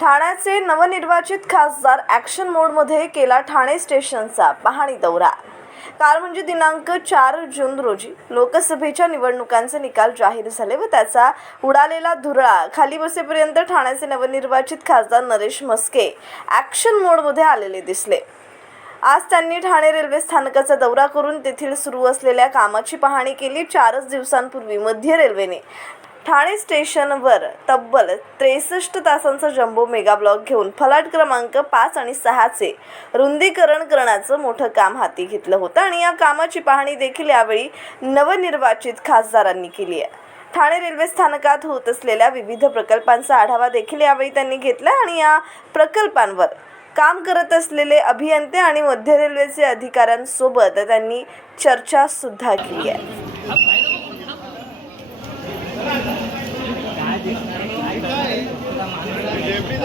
ठाण्याचे नवनिर्वाचित खासदार ॲक्शन मोडमध्ये केला ठाणे स्टेशनचा पाहणी दौरा. काल म्हणजे दिनांक चार जून रोजी लोकसभेच्या निवडणुकांचे निकाल जाहीर झाले व त्याचा उडालेला धुरळा खाली बसेपर्यंत ठाण्याचे नवनिर्वाचित खासदार नरेश म्हस्के ॲक्शन मोडमध्ये आलेले दिसले. आज त्यांनी ठाणे रेल्वे स्थानकाचा दौरा करून तेथील सुरू असलेल्या कामाची पाहणी केली. चारच दिवसांपूर्वी मध्य रेल्वेने ठाणे स्टेशनवर तब्बल त्रेसष्ट तासांचा जम्बो मेगा ब्लॉक घेऊन फलाट क्रमांक पाच आणि सहाचे रुंदीकरण करण्याचं मोठं काम हाती घेतलं होतं आणि या कामाची पाहणी देखील यावेळी नवनिर्वाचित खासदारांनी केली आहे. ठाणे रेल्वे स्थानकात होत असलेल्या विविध प्रकल्पांचा आढावा देखील यावेळी त्यांनी घेतला आणि या प्रकल्पांवर काम करत असलेले अभियंते आणि मध्य रेल्वेचे अधिकाऱ्यांसोबत त्यांनी चर्चासुद्धा केली आहे.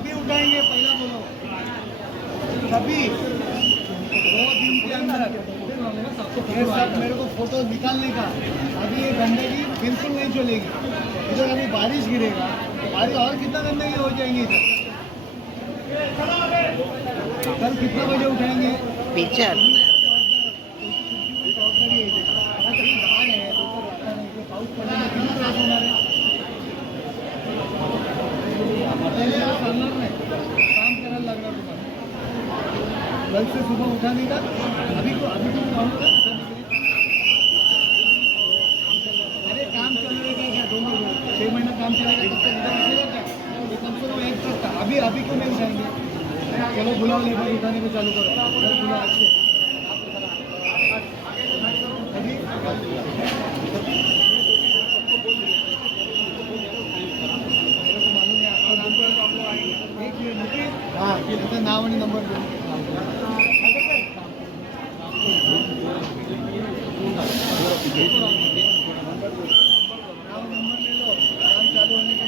कभी उठाएँगे, पहला बोलो। कभी दो दिन के अंदर। ये सब मेरे को फ़ोटो निकालने का। अभी ये गंदगी बिल्कुल नहीं चलेगी। इधर अभी बारिश गिरेगा। बारिश और कितना गंदगी हो जाएँगी कल कितने बजे उठाएँगे? पिक्चर। कल से सुबह उठाने का? अभी को अभी कहो ना अरे काम चलेगा क्या? दोनों छः महीना काम चलेगा तब तक इधर रखेगा क्या ये कम से कम एक सप्ताह अभी अभी क्यों नहीं उठाएंगे चलो बुलाओ लेबर उठाने को चालू करो। कल बुलाओ अच्छे। है हाँ? नाव आणि नंबर नाव नंबर ले लो यार. चालू होने के